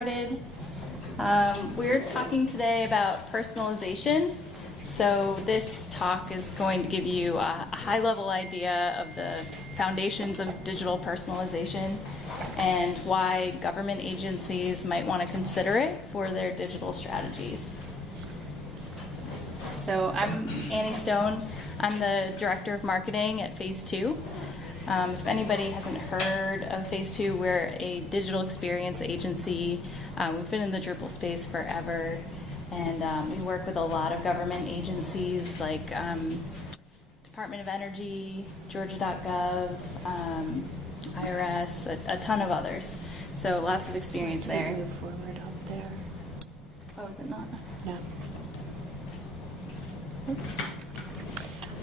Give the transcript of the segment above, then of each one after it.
Started. We're talking today about personalization. So this talk is going to give you a high-level idea of the foundations of digital personalization and why government agencies might want to consider it for their digital strategies. So I'm Annie Stone. I'm the Director of Marketing at Phase 2. If anybody hasn't heard of Phase 2, we're a digital experience agency. We've been in the Drupal space forever, and we work with a lot of government agencies like Department of Energy, Georgia.gov, IRS, a ton of others. So lots of experience there. Move forward up there. Oh, is it not? No. Oops.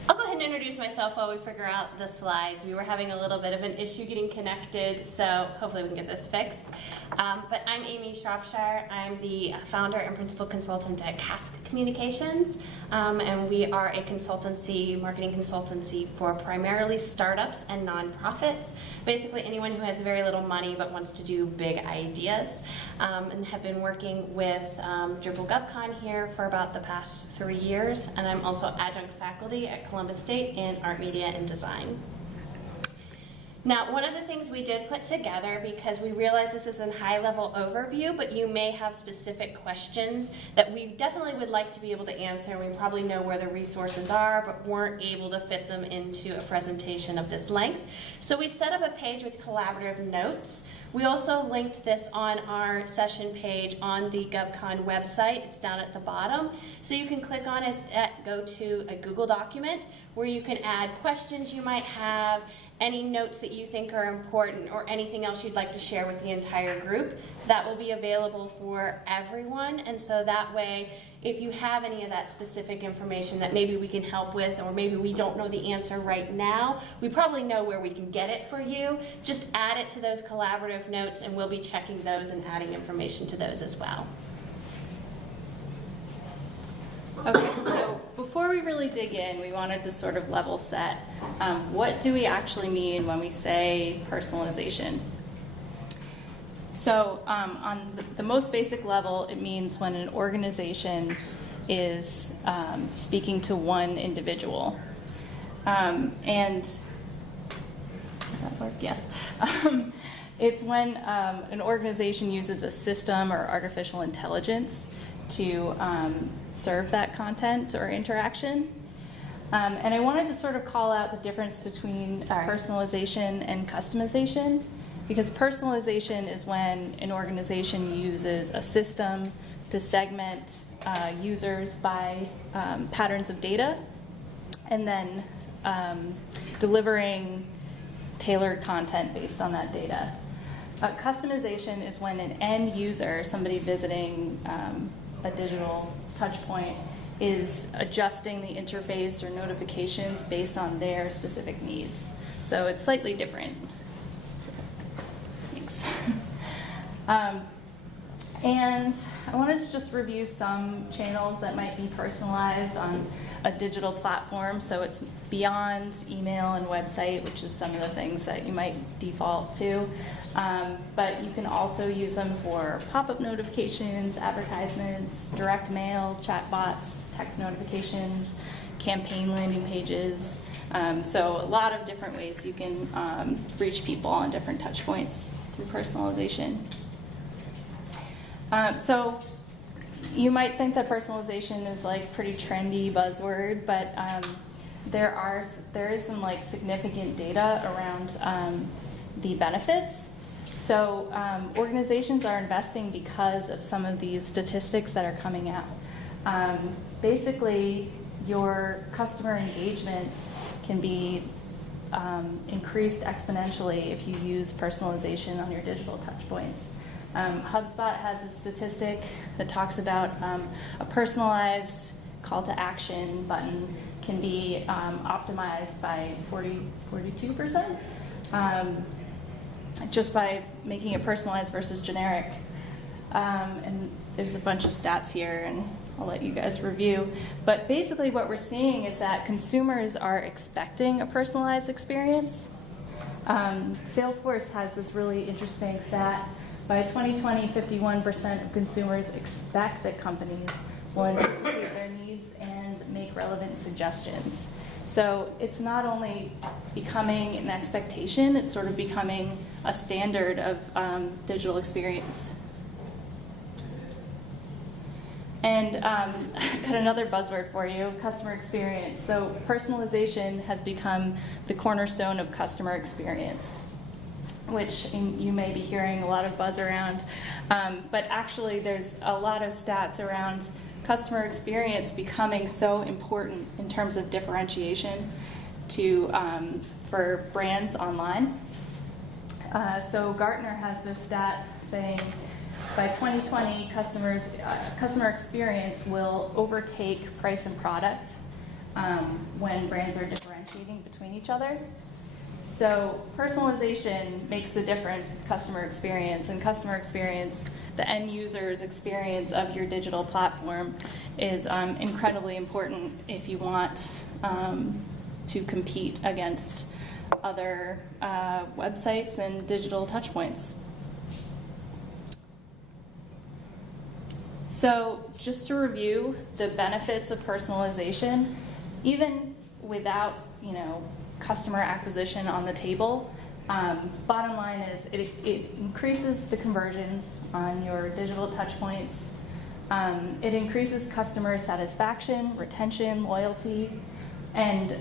I'll go ahead and introduce myself while we figure out the slides. We were having a little bit of an issue getting connected, so hopefully we can get this fixed. But I'm Amy Shropshire. I'm the founder and principal consultant at Cask Communications, and we are a consultancy, marketing consultancy for primarily startups and nonprofits. Basically anyone who has very little money but wants to do big ideas, and have been working with Drupal GovCon here for about the past 3 years, and I'm also adjunct faculty at Columbus State in Art, Media, and Design. Now, one of the things we did put together, because we realize this is a high-level overview, but you may have specific questions that we definitely would like to be able to answer, and we probably know where the resources are, but weren't able to fit them into a presentation of this length. So we set up a page with collaborative notes. We also linked this on our session page on the GovCon website. It's down at the bottom. So you can click on it, go to a Google document where you can add questions you might have, any notes that you think are important, or anything else you'd like to share with the entire group. That will be available for everyone, and so that way, if you have any of that specific information that maybe we can help with, or maybe we don't know the answer right now, we probably know where we can get it for you. Just add it to those collaborative notes, and we'll be checking those and adding information to those as well. Okay, so before we really dig in, we wanted to sort of level set. What do we actually mean when we say personalization? So on the most basic level, it means when an organization is speaking to one individual. And did that work? Yes. It's when an organization uses a system or artificial intelligence to serve that content or interaction. And I wanted to sort of call out the difference between personalization and customization, because personalization is when an organization uses a system to segment users by patterns of data, and then delivering tailored content based on that data. Customization is when an end user, somebody visiting a digital touch point, is adjusting the interface or notifications based on their specific needs. So it's slightly different. Thanks. And I wanted to just review some channels that might be personalized on a digital platform. So it's beyond email and website, which is some of the things that you might default to. But you can also use them for pop-up notifications, advertisements, direct mail, chatbots, text notifications, campaign landing pages. So a lot of different ways you can reach people on different touch points through personalization. So you might think that personalization is like pretty trendy buzzword, but there is some like significant data around the benefits. So organizations are investing because of some of these statistics that are coming out. Basically, your customer engagement can be increased exponentially if you use personalization on your digital touchpoints. HubSpot has a statistic that talks about a personalized call to action button can be optimized by 42%, just by making it personalized versus generic. And there's a bunch of stats here, and I'll let you guys review. But basically what we're seeing is that consumers are expecting a personalized experience. Salesforce has this really interesting stat By 2020, 51% of consumers expect that companies will anticipate their needs and make relevant suggestions. So it's not only becoming an expectation, it's sort of becoming a standard of digital experience. And I've got another buzzword for you, customer experience. So personalization has become the cornerstone of customer experience, which you may be hearing a lot of buzz around. But actually, there's a lot of stats around customer experience becoming so important in terms of differentiation for brands online. So Gartner has this stat saying, by 2020, customer experience will overtake price and product when brands are differentiating between each other. So personalization makes the difference with customer experience, and customer experience, the end user's experience of your digital platform, is incredibly important if you want to compete against other websites and digital touchpoints. So just to review the benefits of personalization, even without customer acquisition on the table, bottom line is it increases the conversions on your digital touchpoints. It increases customer satisfaction, retention, loyalty, and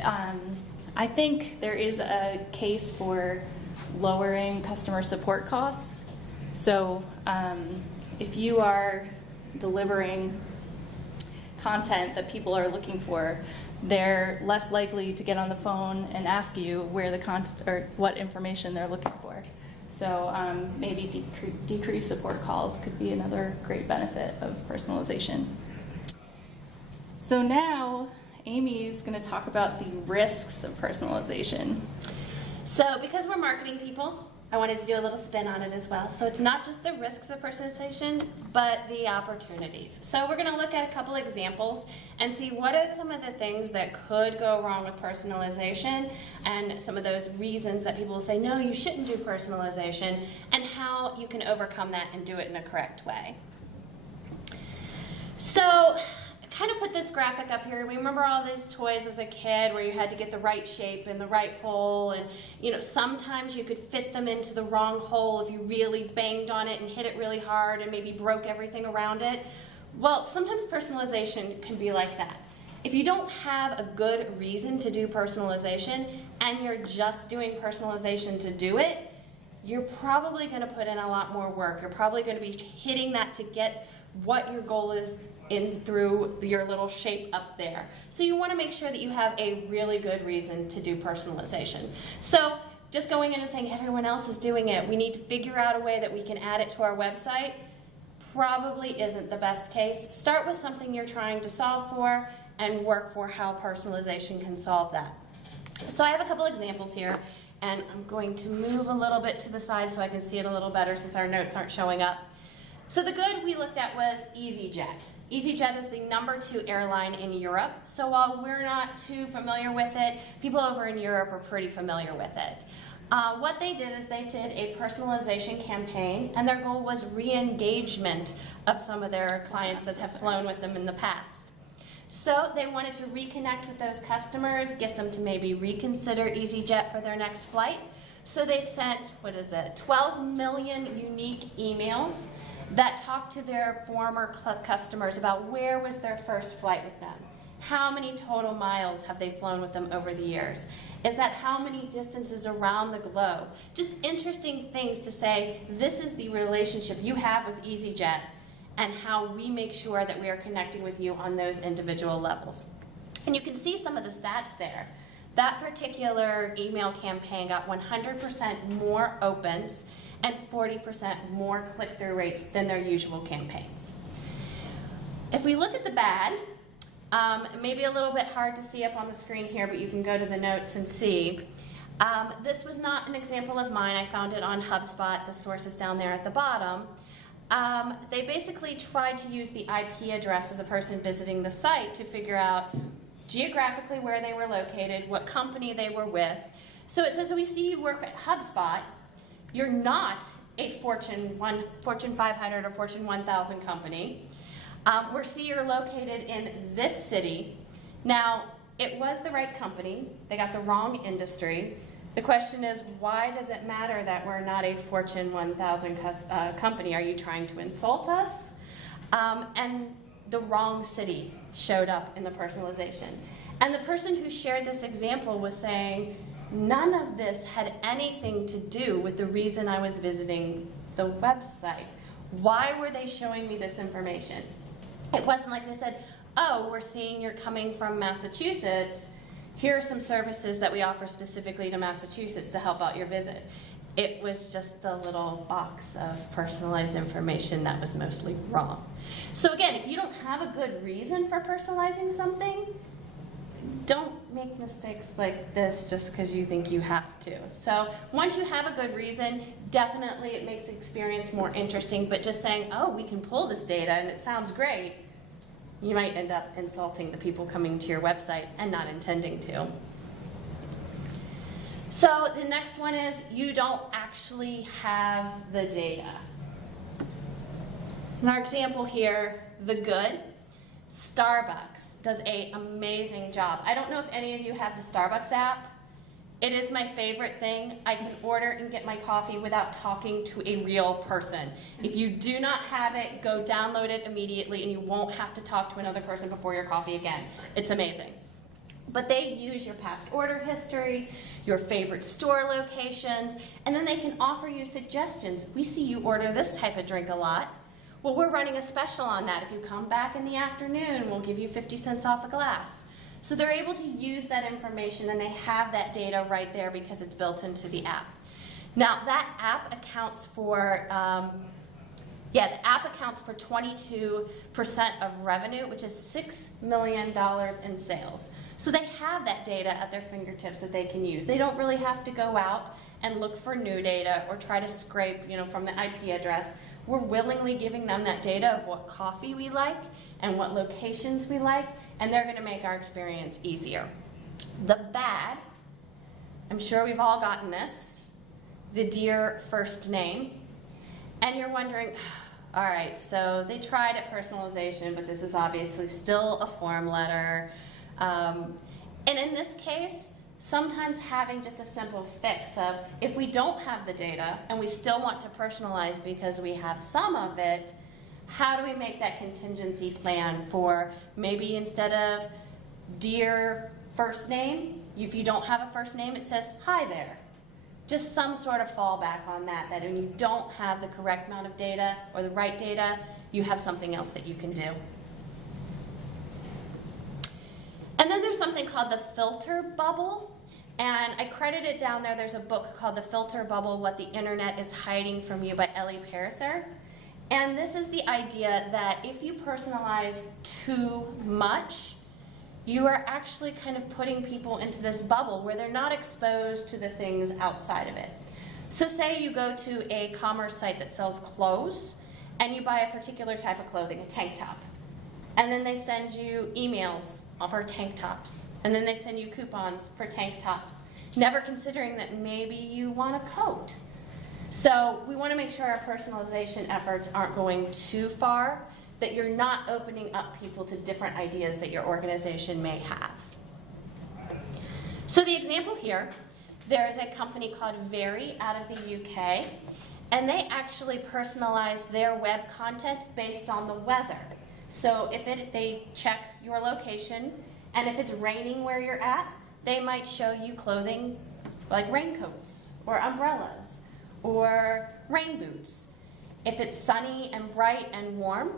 I think there is a case for lowering customer support costs. So if you are delivering content that people are looking for, they're less likely to get on the phone and ask you where the or what information they're looking for. So maybe decreased support calls could be another great benefit of personalization. So now Amy is going to talk about the risks of personalization. So because we're marketing people, I wanted to do a little spin on it as well. So it's not just the risks of personalization, but the opportunities. So we're going to look at a couple examples and see what are some of the things that could go wrong with personalization and some of those reasons that people will say, no, you shouldn't do personalization, and how you can overcome that and do it in a correct way. So kind of put this graphic up here. We remember all these toys as a kid where you had to get the right shape and the right hole, and sometimes you could fit them into the wrong hole if you really banged on it and hit it really hard and maybe broke everything around it. Well, sometimes personalization can be like that. If you don't have a good reason to do personalization and you're just doing personalization to do it, you're probably going to put in a lot more work. You're probably going to be hitting that to get what your goal is in through your little shape up there. So you want to make sure that you have a really good reason to do personalization. So just going in and saying everyone else is doing it, we need to figure out a way that we can add it to our website, probably isn't the best case. Start with something you're trying to solve for and work for how personalization can solve that. So I have a couple examples here, and I'm going to move a little bit to the side so I can see it a little better since our notes aren't showing up. So the good we looked at was EasyJet. EasyJet is the #2 airline in Europe. So while we're not too familiar with it, people over in Europe are pretty familiar with it. What they did is they did a personalization campaign, and their goal was re-engagement of some of their clients that have flown with them in the past. So they wanted to reconnect with those customers, get them to maybe reconsider EasyJet for their next flight. So they sent, 12 million unique emails that talked to their former customers about where was their first flight with them. How many total miles have they flown with them over the years? Is that how many distances around the globe? Just interesting things to say, this is the relationship you have with EasyJet and how we make sure that we are connecting with you on those individual levels. And you can see some of the stats there. That particular email campaign got 100% more opens and 40% more click-through rates than their usual campaigns. If we look at the bad, maybe a little bit hard to see up on the screen here, but you can go to the notes and see. This was not an example of mine. I found it on HubSpot. The source is down there at the bottom. They basically tried to use the IP address of the person visiting the site to figure out geographically where they were located, what company they were with. So it says, we see you work at HubSpot. You're not a Fortune 500 or Fortune 1000 company. We see you're located in this city. Now, it was the right company. They got the wrong industry. The question is, why does it matter that we're not a Fortune 1000 company? Are you trying to insult us? And the wrong city showed up in the personalization. And the person who shared this example was saying, none of this had anything to do with the reason I was visiting the website. Why were they showing me this information? It wasn't like they said, oh, we're seeing you're coming from Massachusetts. Here are some services that we offer specifically to Massachusetts to help out your visit. It was just a little box of personalized information that was mostly wrong. So again, if you don't have a good reason for personalizing something, don't make mistakes like this just because you think you have to. So once you have a good reason, definitely it makes the experience more interesting, but just saying, oh, we can pull this data and it sounds great, you might end up insulting the people coming to your website and not intending to. So the next one is you don't actually have the data. In our example here, the good, Starbucks does an amazing job. I don't know if any of you have the Starbucks app. It is my favorite thing. I can order and get my coffee without talking to a real person. If you do not have it, go download it immediately and you won't have to talk to another person before your coffee again. It's amazing. But they use your past order history, your favorite store locations, and then they can offer you suggestions. We see you order this type of drink a lot. Well, we're running a special on that. If you come back in the afternoon, we'll give you 50 cents off a glass. So they're able to use that information and they have that data right there because it's built into the app. Now that app accounts for, the app accounts for 22% of revenue, which is $6 million in sales. So they have that data at their fingertips that they can use. They don't really have to go out and look for new data or try to scrape, from the IP address. We're willingly giving them that data of what coffee we like and what locations we like, and they're going to make our experience easier. The bad, I'm sure we've all gotten this, the dear first name, and you're wondering, all right, so they tried at personalization, but this is obviously still a form letter. And in this case, sometimes having just a simple fix of, if we don't have the data and we still want to personalize because we have some of it, how do we make that contingency plan for maybe instead of dear first name, if you don't have a first name, it says hi there. Just some sort of fallback on that when you don't have the correct amount of data or the right data, you have something else that you can do. And then there's something called the filter bubble. And I credited down there, there's a book called The Filter Bubble, What the Internet is Hiding from You by Ellie Pariser. And this is the idea that if you personalize too much, you are actually kind of putting people into this bubble where they're not exposed to the things outside of it. So say you go to a commerce site that sells clothes, and you buy a particular type of clothing, a tank top. And then they send you emails for tank tops. And then they send you coupons for tank tops, never considering that maybe you want a coat. So we want to make sure our personalization efforts aren't going too far, that you're not opening up people to different ideas that your organization may have. So the example here, there is a company called Very out of the UK, and they actually personalize their web content based on the weather. So if they check your location, and if it's raining where you're at, they might show you clothing like raincoats or umbrellas or rain boots. If it's sunny and bright and warm,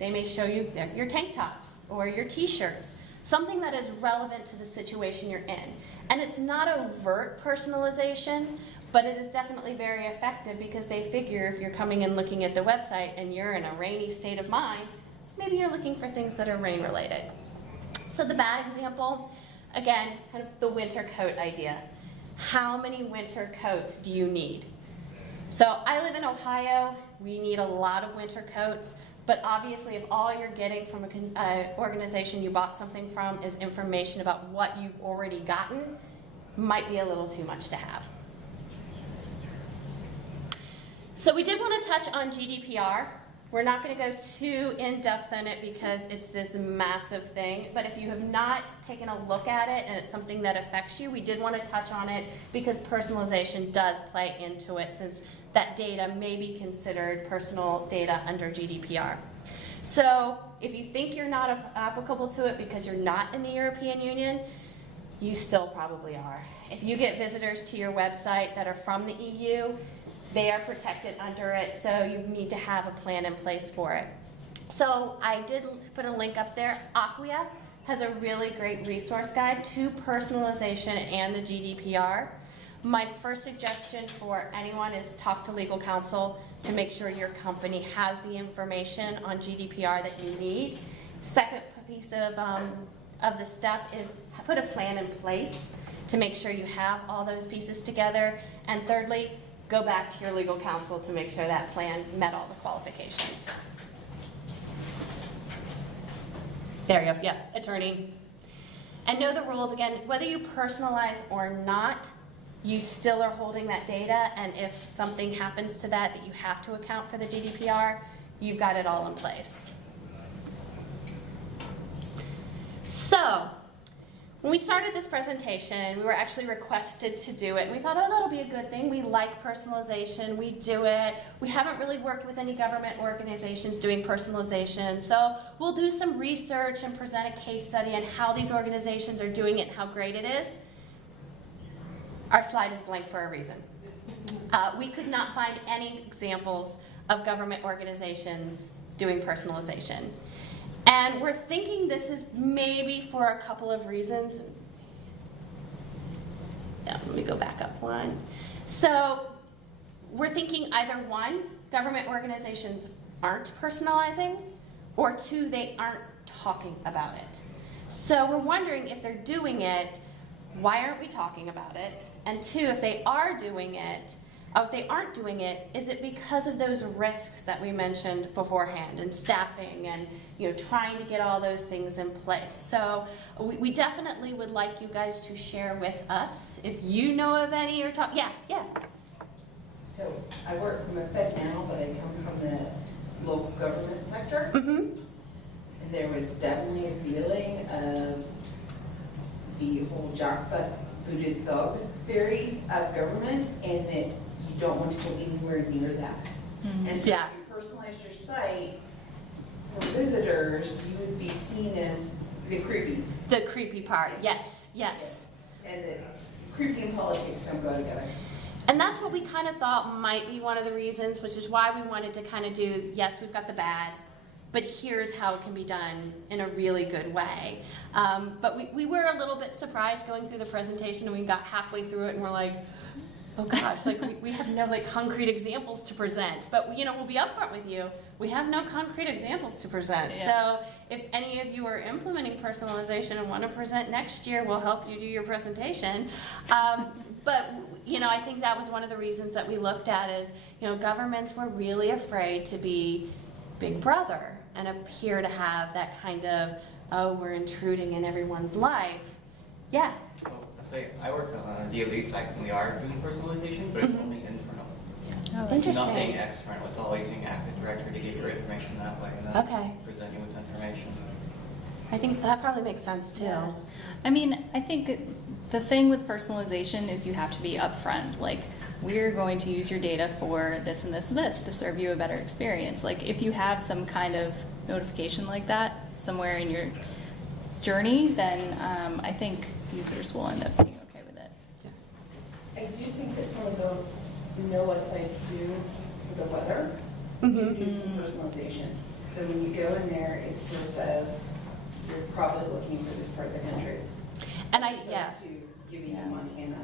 they may show you your tank tops or your t-shirts, something that is relevant to the situation you're in. And it's not overt personalization, but it is definitely very effective because they figure if you're coming and looking at the website and you're in a rainy state of mind, maybe you're looking for things that are rain related. So the bad example, again, kind of the winter coat idea. How many winter coats do you need? So I live in Ohio. We need a lot of winter coats, but obviously if all you're getting from an organization you bought something from is information about what you've already gotten, might be a little too much to have. So we did want to touch on GDPR. We're not going to go too in-depth on it because it's this massive thing, but if you have not taken a look at it and it's something that affects you, we did want to touch on it because personalization does play into it, since that data may be considered personal data under GDPR. So if you think you're not applicable to it because you're not in the European Union, you still probably are. If you get visitors to your website that are from the EU, they are protected under it, so you need to have a plan in place for it. So I did put a link up there. Acquia has a really great resource guide to personalization and the GDPR. My first suggestion for anyone is talk to legal counsel to make sure your company has the information on GDPR that you need. Second piece of the step is put a plan in place to make sure you have all those pieces together. And thirdly, go back to your legal counsel to make sure that plan met all the qualifications. There you go, yeah, attorney. And know the rules. Again, whether you personalize or not, you still are holding that data, and if something happens to that you have to account for the GDPR, you've got it all in place. So, when we started this presentation, we were actually requested to do it, and we thought, oh, that'll be a good thing. We like personalization, we do it. We haven't really worked with any government organizations doing personalization, so we'll do some research and present a case study on how these organizations are doing it and how great it is. Our slide is blank for a reason. We could not find any examples of government organizations doing personalization. And we're thinking this is maybe for a couple of reasons. Yeah, let me go back up one. So we're thinking either one, government organizations aren't personalizing, or two, they aren't talking about it. So we're wondering if they're doing it, why aren't we talking about it? And two, if they are doing it, or if they aren't doing it, is it because of those risks that we mentioned beforehand, and staffing, and trying to get all those things in place? So we definitely would like you guys to share with us if you know of any or talk. Yeah. So I work from a Fed now, but I come from the local government sector. Mm-hmm. And there was definitely a feeling of the whole jackbooted thug theory of government, and that you don't want to go anywhere near that. Mm-hmm. And so if you personalize your site for visitors, you would be seen as the creepy. The creepy part, yes. And the creepy and politics don't go together. And that's what we kind of thought might be one of the reasons, which is why we wanted to kind of do, yes, we've got the bad, but here's how it can be done in a really good way. But we were a little bit surprised going through the presentation, and we got halfway through it and we're like, oh gosh, like we have no concrete examples to present. But we'll be upfront with you. We have no concrete examples to present. Yeah. So if any of you are implementing personalization and want to present next year, we'll help you do your presentation. But I think that was one of the reasons that we looked at is, governments were really afraid to be Big Brother and appear to have that kind of, oh, we're intruding in everyone's life. Yeah. Well, I work on a DOD site, and we are doing personalization, but it's only internal. Oh, interesting. Nothing external. It's all using Active Directory to get your information that way, and then present you with information. I think that probably makes sense too. Yeah. I mean, I think the thing with personalization is you have to be upfront. Like, we're going to use your data for this and this and this to serve you a better experience. Like, if you have some kind of notification like that somewhere in your journey, then I think users will end up being okay with it. I do think that some of the NOAA sites do for the weather do some personalization. So when you go in there, it sort of says you're probably looking for this part of the country. And to giving you Montana.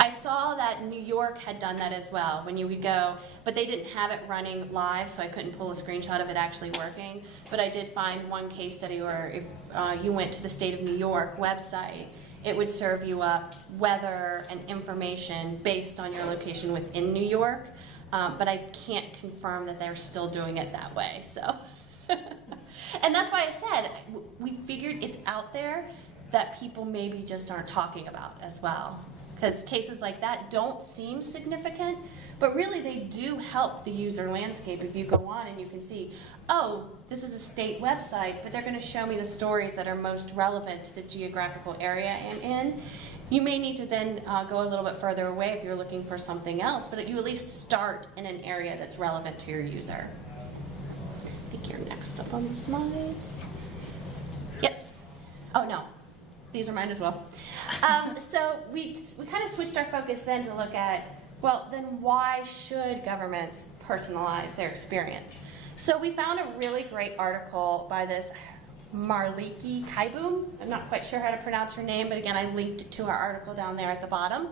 I saw that New York had done that as well when you would go, but they didn't have it running live, so I couldn't pull a screenshot of it actually working. But I did find one case study where if you went to the State of New York website, it would serve you up weather and information based on your location within New York. But I can't confirm that they're still doing it that way. So, and that's why I said we figured it's out there that people maybe just aren't talking about as well. Because cases like that don't seem significant, but really they do help the user landscape. If you go on and you can see, oh, this is a state website, but they're going to show me the stories that are most relevant to the geographical area I'm in. You may need to then go a little bit further away if you're looking for something else, but you at least start in an area that's relevant to your user. I think you're next up on the slides. Yes. Oh, no. These are mine as well. So we kind of switched our focus then to look at, well, then why should governments personalize their experience? So we found a really great article by this Marliki Kaiboom. I'm not quite sure how to pronounce her name, but again, I linked to her article down there at the bottom.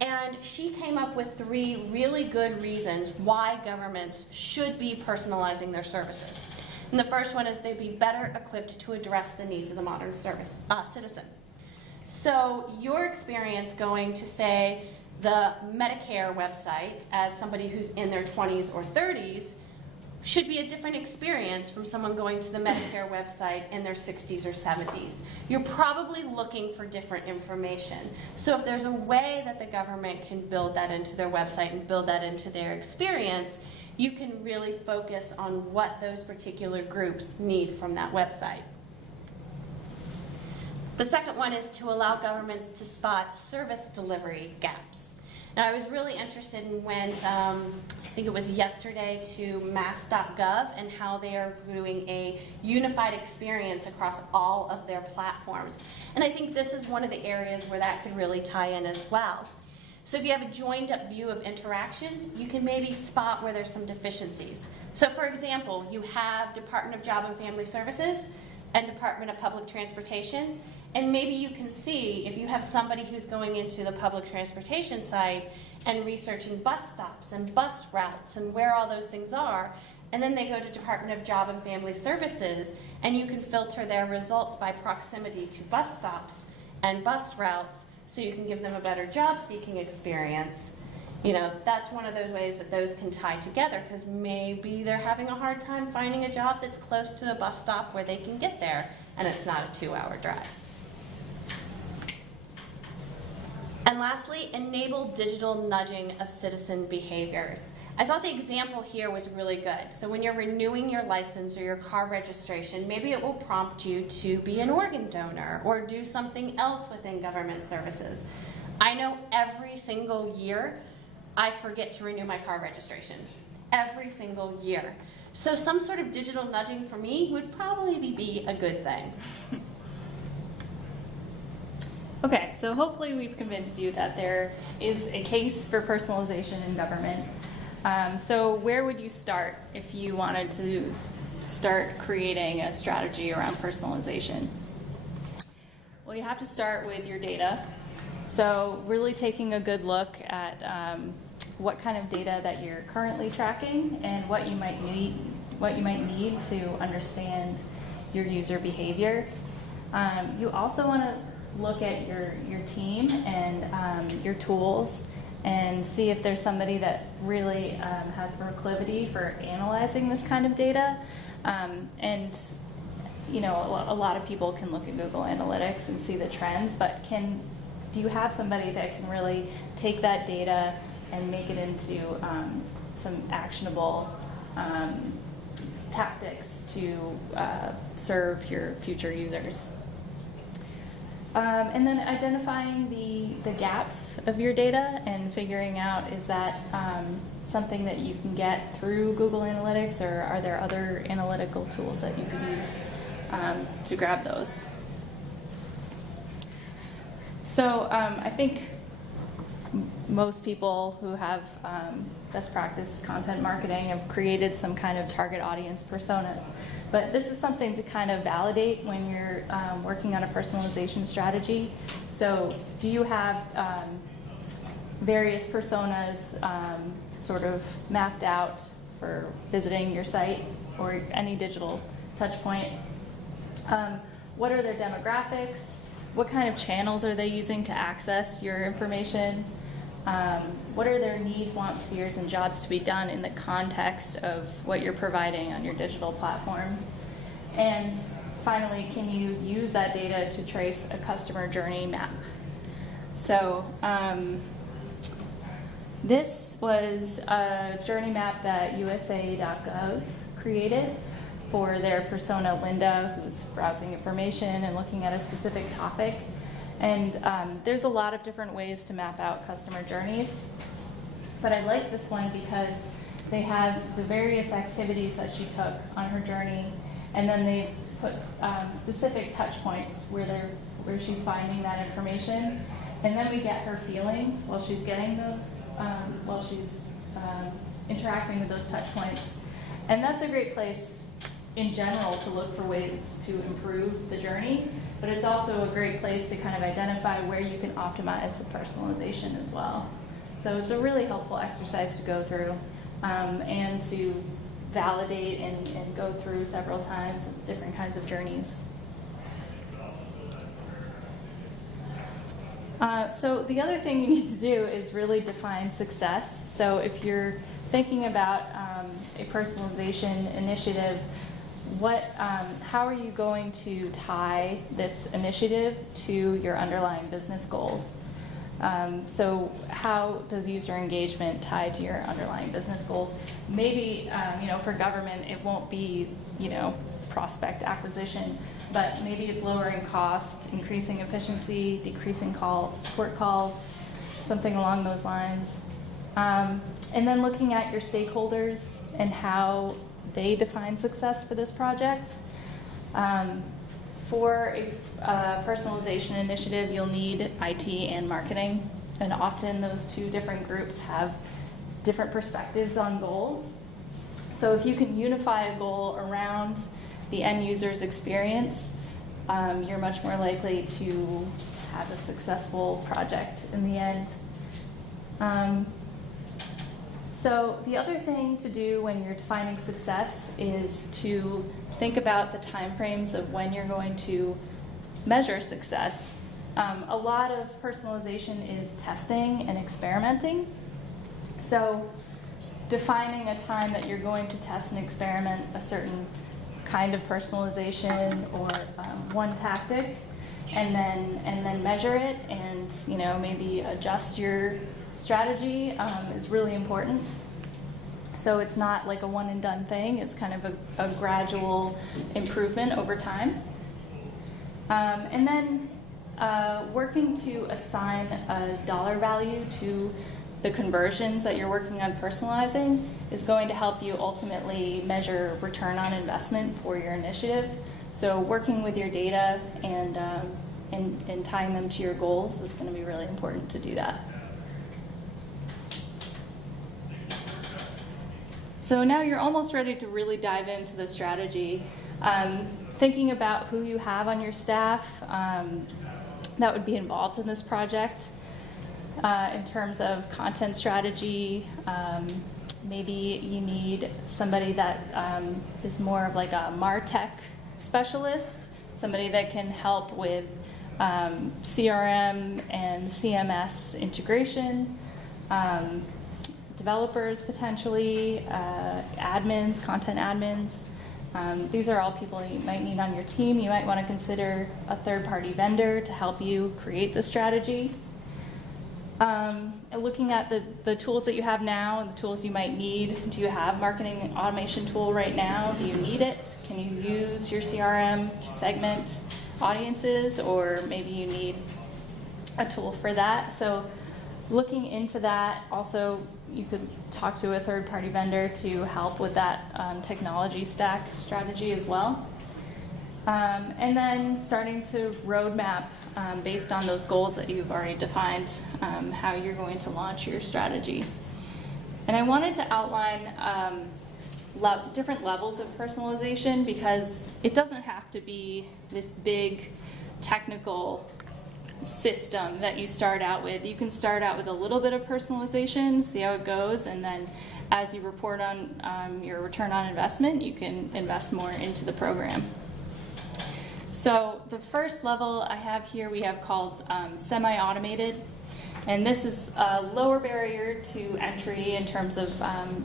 And she came up with 3 really good reasons why governments should be personalizing their services. And the first one is they'd be better equipped to address the needs of the modern citizen. So your experience going to, say, the Medicare website as somebody who's in their 20s or 30s should be a different experience from someone going to the Medicare website in their 60s or 70s. You're probably looking for different information. So if there's a way that the government can build that into their website and build that into their experience, you can really focus on what those particular groups need from that website. The second one is to allow governments to spot service delivery gaps. Now, I was really interested and went, I think it was yesterday, to mass.gov and how they are doing a unified experience across all of their platforms. And I think this is one of the areas where that could really tie in as well. So if you have a joined up view of interactions, you can maybe spot where there's some deficiencies. So for example, you have Department of Job and Family Services and Department of Public Transportation, and maybe you can see if you have somebody who's going into the public transportation site and researching bus stops and bus routes and where all those things are, and then they go to Department of Job and Family Services, and you can filter their results by proximity to bus stops and bus routes, so you can give them a better job-seeking experience. You know, that's one of those ways that those can tie together, because maybe they're having a hard time finding a job that's close to a bus stop where they can get there, and it's not a 2-hour drive. And lastly, enable digital nudging of citizen behaviors. I thought the example here was really good. So when you're renewing your license or your car registration, maybe it will prompt you to be an organ donor or do something else within government services. I know every single year I forget to renew my car registration. Every single year. So some sort of digital nudging for me would probably be a good thing. Okay, so hopefully we've convinced you that there is a case for personalization in government. So where would you start if you wanted to start creating a strategy around personalization? Well, you have to start with your data. So really taking a good look at what kind of data that you're currently tracking and what you might need to understand your user behavior. You also want to look at your team and your tools and see if there's somebody that really has proclivity for analyzing this kind of data. And you know, a lot of people can look at Google Analytics and see the trends, but do you have somebody that can really take that data and make it into some actionable tactics to serve your future users? And then identifying the gaps of your data and figuring out, is that something that you can get through Google Analytics, or are there other analytical tools that you could use to grab those? So I think most people who have best practice content marketing have created some kind of target audience personas. But this is something to kind of validate when you're working on a personalization strategy. So do you have various personas sort of mapped out for visiting your site or any digital touch point? What are their demographics? What kind of channels are they using to access your information? What are their needs, wants, fears, and jobs to be done in the context of what you're providing on your digital platforms? And finally, can you use that data to trace a customer journey map? So This was a journey map that USA.gov created for their persona Linda, who's browsing information and looking at a specific topic. And there's a lot of different ways to map out customer journeys. But I like this one because they have the various activities that she took on her journey, and then they put specific touch points where she's finding that information. And then we get her feelings while she's getting those, while she's interacting with those touch points. And that's a great place in general to look for ways to improve the journey, but it's also a great place to kind of identify where you can optimize for personalization as well. So it's a really helpful exercise to go through and to validate and go through several times different kinds of journeys. So the other thing you need to do is really define success. So if you're thinking about a personalization initiative, how are you going to tie this initiative to your underlying business goals? So how does user engagement tie to your underlying business goals? Maybe, for government, it won't be, prospect acquisition, but maybe it's lowering cost, increasing efficiency, decreasing support calls, something along those lines. And then looking at your stakeholders and how they define success for this project. For a personalization initiative, you'll need IT and marketing, and often those two different groups have different perspectives on goals. So if you can unify a goal around the end user's experience, you're much more likely to have a successful project in the end. So the other thing to do when you're defining success is to think about the timeframes of when you're going to measure success. A lot of personalization is testing and experimenting. So defining a time that you're going to test and experiment a certain kind of personalization or one tactic, and then measure it, and maybe adjust your strategy is really important. So it's not like a one and done thing. It's kind of a gradual improvement over time. And then working to assign a dollar value to the conversions that you're working on personalizing is going to help you ultimately measure return on investment for your initiative. So working with your data and tying them to your goals is going to be really important to do that. So now you're almost ready to really dive into the strategy. Thinking about who you have on your staff that would be involved in this project in terms of content strategy. Maybe you need somebody that is more of like a MarTech specialist, somebody that can help with CRM and CMS integration, developers potentially, admins, content admins. These are all people you might need on your team. You might want to consider a third-party vendor to help you create the strategy. Looking at the tools that you have now and the tools you might need. Do you have marketing automation tool right now? Do you need it? Can you use your CRM to segment audiences, or maybe you need a tool for that? So looking into that, also you could talk to a third-party vendor to help with that technology stack strategy as well. And then starting to roadmap based on those goals that you've already defined, how you're going to launch your strategy. And I wanted to outline different levels of personalization, because it doesn't have to be this big technical system that you start out with. You can start out with a little bit of personalization, see how it goes, and then as you report on your return on investment, you can invest more into the program. So the first level I have here we have called semi-automated, and this is a lower barrier to entry in terms of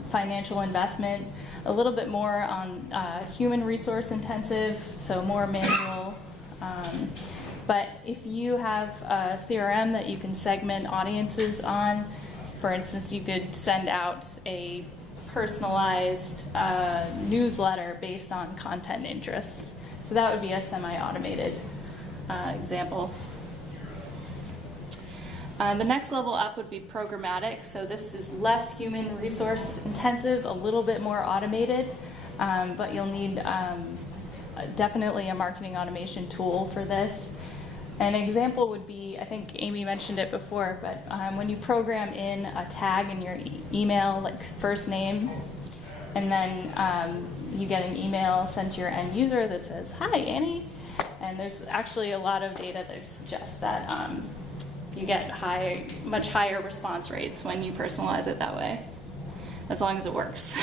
financial investment, a little bit more on human resource intensive, so more manual. But if you have a CRM that you can segment audiences on, For instance, you could send out a personalized newsletter based on content interests. So that would be a semi-automated example. The next level up would be programmatic. So this is less human resource intensive, a little bit more automated, but you'll need definitely a marketing automation tool for this. An example would be, I think Amy mentioned it before, but when you program in a tag in your email, like first name, and then you get an email sent to your end user that says, "Hi, Annie," and there's actually a lot of data that suggests that you get much higher response rates when you personalize it that way, as long as it works.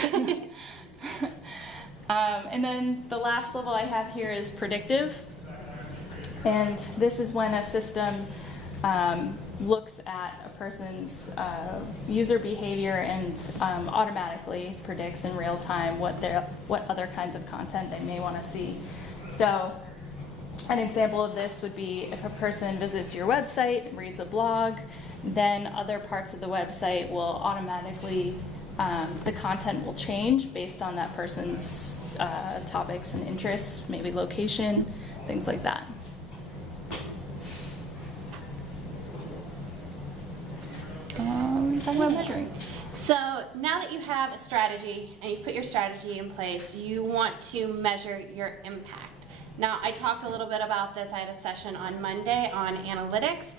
And then the last level I have here is predictive. And this is when a system looks at a person's user behavior and automatically predicts in real time what other kinds of content they may want to see. So an example of this would be if a person visits your website, reads a blog, then other parts of the website will automatically, the content will change based on that person's topics and interests, maybe location, things like that. Talking about measuring. So now that you have a strategy and you put your strategy in place, you want to measure your impact. Now, I talked a little bit about this. I had a session on Monday on analytics.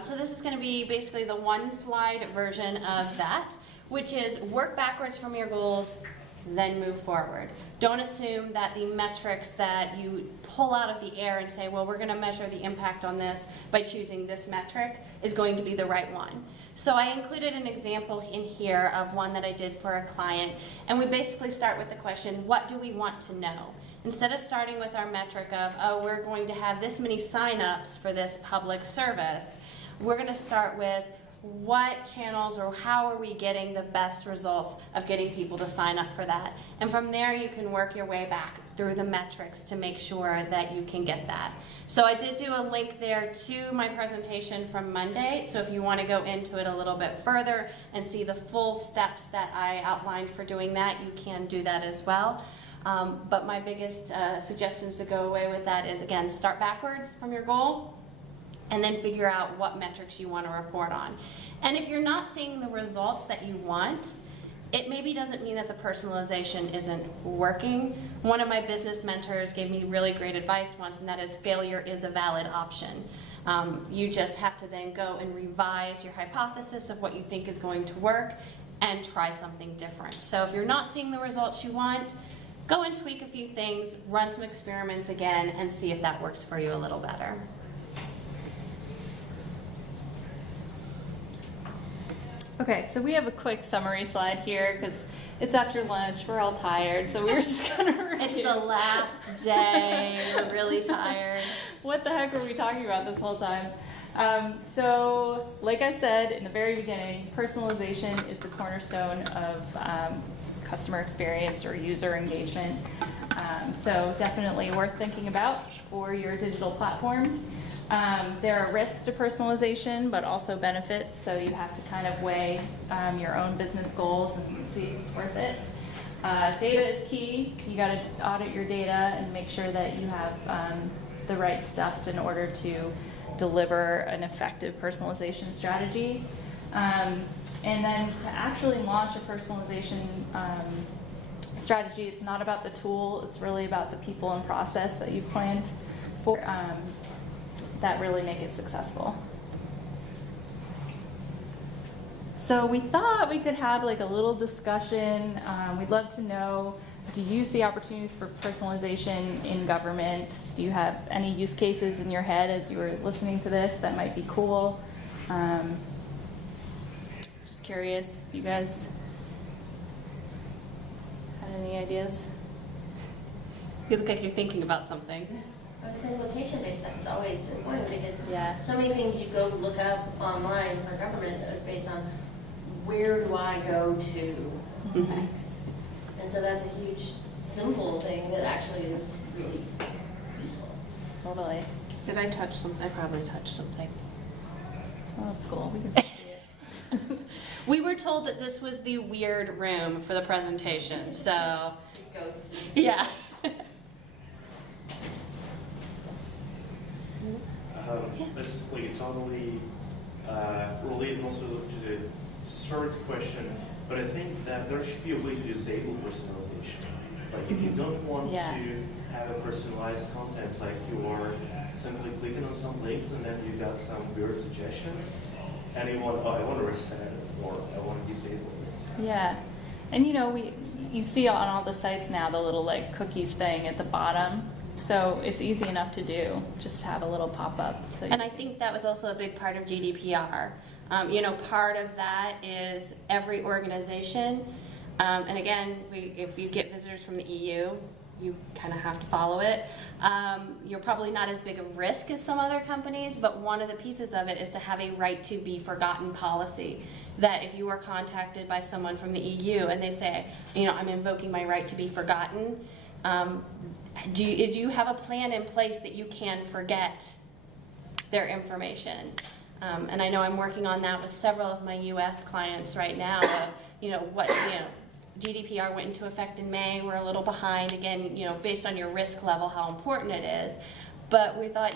So this is going to be basically the one-slide version of that, which is work backwards from your goals, then move forward. Don't assume that the metrics that you pull out of the air and say, well, we're going to measure the impact on this by choosing this metric is going to be the right one. So I included an example in here of one that I did for a client, and we basically start with the question, what do we want to know? Instead of starting with our metric of, oh, we're going to have this many signups for this public service, we're going to start with what channels or how are we getting the best results of getting people to sign up for that. And from there you can work your way back through the metrics to make sure that you can get that. So I did do a link there to my presentation from Monday, so if you want to go into it a little bit further and see the full steps that I outlined for doing that, you can do that as well. But my biggest suggestions to go away with that is, again, start backwards from your goal and then figure out what metrics you want to report on. And if you're not seeing the results that you want, it maybe doesn't mean that the personalization isn't working. One of my business mentors gave me really great advice once, and that is failure is a valid option. You just have to then go and revise your hypothesis of what you think is going to work and try something different. So if you're not seeing the results you want, go and tweak a few things, run some experiments again, and see if that works for you a little better. Okay, so we have a quick summary slide here because it's after lunch, we're all tired, so we're just going to review. It's the last day, we're really tired. What the heck were we talking about this whole time? So, like I said in the very beginning, personalization is the cornerstone of customer experience or user engagement. So definitely worth thinking about for your digital platform. There are risks to personalization, but also benefits, so you have to kind of weigh your own business goals and see if it's worth it. Data is key. You got to audit your data and make sure that you have the right stuff in order to deliver an effective personalization strategy. And then to actually launch a personalization strategy, it's not about the tool, it's really about the people and process that you've planned for that really make it successful. So we thought we could have like a little discussion. We'd love to know, do you see opportunities for personalization in government? Do you have any use cases in your head as you were listening to this that might be cool? Just curious if you guys had any ideas? You look like you're thinking about something. I would say location-based stuff is always important because Yeah. so many things you go look up online for government is based on where do I go to X. And so that's a huge, simple thing that actually is really useful. Totally. Did I touch something? I probably touched something. Oh, that's cool. We can see it. We were told that this was the weird room for the presentation, so It goes to. yeah. Basically, totally related also to the third question, but I think that there should be a way to disable personalization. Like if you don't want Yeah. to have a personalized content, like you are simply clicking on some links and then you got some weird suggestions, and you want, oh, I want to reset it or I want to disable it. Yeah, and you see on all the sites now the little like cookies thing at the bottom, so it's easy enough to do. Just have a little pop up. So And I think that was also a big part of GDPR. Part of that is every organization, and again, if you get visitors from the EU, you kind of have to follow it. You're probably not as big a risk as some other companies, but one of the pieces of it is to have a right to be forgotten policy. That if you are contacted by someone from the EU and they say, I'm invoking my right to be forgotten, do you have a plan in place that you can forget their information? And I know I'm working on that with several of my U.S. clients right now. GDPR went into effect in May. We're a little behind, again, based on your risk level, how important it is. But we thought,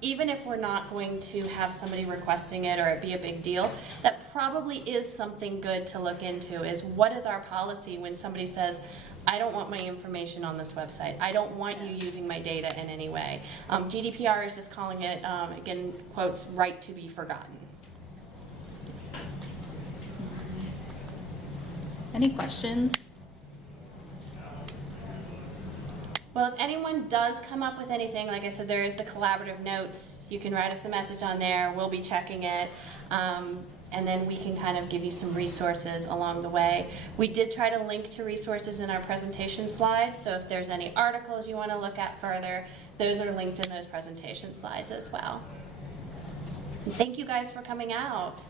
even if we're not going to have somebody requesting it or it be a big deal, that probably is something good to look into, is what is our policy when somebody says, I don't want my information on this website. I don't want you using my data in any way. GDPR is just calling it, again, quotes, right to be forgotten. any questions? Well, if anyone does come up with anything, like I said, there is the collaborative notes. You can write us a message on there. We'll be checking it. And then we can kind of give you some resources along the way. We did try to link to resources in our presentation slides, so if there's any articles you want to look at further, those are linked in those presentation slides as well. And thank you guys for coming out.